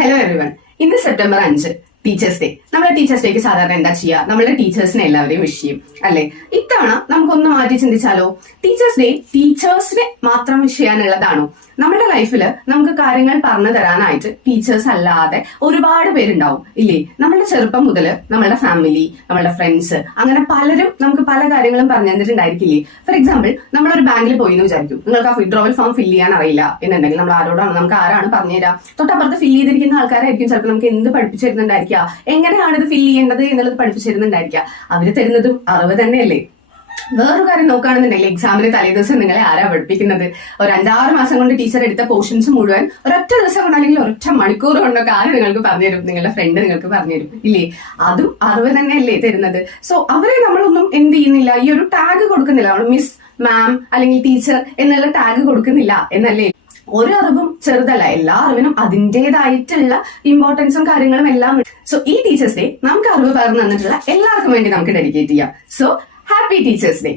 Hello everyone. ഇന്ന് September 5 teachers day. നമ്മുടെ teachers ഡേക്ക് സാധാരണ എന്താ ചെയ്യുക? നമ്മുടെ ടീച്ചേഴ്സിനെ എല്ലാവരെയും വിഷ് ചെയ്യും അല്ലെ? ഇത്തവണ നമുക്കൊന്ന് മാറ്റി ചിന്തിച്ചാലോ? ടീച്ചേഴ്സ് ഡേ ടീച്ചേഴ്സിനെ മാത്രം വിഷ് ചെയ്യാനുള്ളതാണോ? നമ്മുടെ ലൈഫിൽ നമുക്ക് കാര്യങ്ങൾ പറഞ്ഞു തരാനായിട്ട് ടീച്ചേഴ്സ് അല്ലാതെ ഒരുപാട് പേരുണ്ടാവും ഇല്ലേ? നമ്മളുടെ ചെറുപ്പം മുതൽ നമ്മളുടെ ഫാമിലി, നമ്മളുടെ ഫ്രണ്ട്സ്, അങ്ങനെ പലരും നമുക്ക് പല കാര്യങ്ങളും പറഞ്ഞു തന്നിട്ടുണ്ടായിരിക്കില്ലേ? ഫോർ എക്സാമ്പിൾ, നമ്മളൊരു ബാങ്കിൽ പോയി എന്ന് വിചാരിക്കും. നിങ്ങൾക്ക് ആ വിഡ്രോവൽ ഫോം ഫില്ല് ചെയ്യാൻ അറിയില്ല എന്നുണ്ടെങ്കിൽ നമ്മൾ ആരാണ് പറഞ്ഞുതരാം? തൊട്ടപ്പുറത്ത് ഫില്ല് ചെയ്തിരിക്കുന്ന ആൾക്കാരായിരിക്കും ചിലപ്പോൾ നമുക്ക് എന്ത് പഠിപ്പിച്ചു തരുന്നുണ്ടായിരിക്കുക, എങ്ങനെയാണ് ഇത് ഫില്ല് ചെയ്യേണ്ടത് എന്നുള്ളത് പഠിപ്പിച്ചു തരുന്നുണ്ടായിരിക്കുക. അവര് തരുന്നതും അറിവ് തന്നെയല്ലേ? വേറൊരു കാര്യം നോക്കുകയാണെന്നുണ്ടെങ്കിൽ, എക്സാമിന് തലേദിവസം നിങ്ങളെ ആരാ പഠിപ്പിക്കുന്നത്? ഒരു 5-6 മാസം കൊണ്ട് ടീച്ചർ എടുത്ത പോർഷൻസ് മുഴുവൻ ഒരൊറ്റ ദിവസം കൊണ്ട് അല്ലെങ്കിൽ ഒരൊറ്റ മണിക്കൂർ കൊണ്ടൊക്കെ ആര് നിങ്ങൾക്ക് പറഞ്ഞുതരും? നിങ്ങളുടെ ഫ്രണ്ട് നിങ്ങൾക്ക് പറഞ്ഞുതരും ഇല്ലേ? അതും അറിവ് തന്നെയല്ലേ തരുന്നത്? സോ അവരെ നമ്മളൊന്നും എന്ത് ചെയ്യുന്നില്ല, ഈ ഒരു ടാഗ് കൊടുക്കുന്നില്ല. നമ്മൾ മിസ്, മാം അല്ലെങ്കിൽ ടീച്ചർ എന്നുള്ള ടാഗ് കൊടുക്കുന്നില്ല എന്നല്ലേ? ഒരു അറിവും ചെറുതല്ല, എല്ലാ അറിവിനും അതിൻ്റെതായിട്ടുള്ള ഇമ്പോർട്ടൻസും കാര്യങ്ങളും എല്ലാം. സോ ഈ ടീച്ചേഴ്സ് ഡേ നമുക്ക് അറിവ് പകർന്നു തന്നിട്ടുള്ള എല്ലാവർക്കും വേണ്ടി നമുക്ക് ഡെഡിക്കേറ്റ് ചെയ്യാം. So happy teachers day.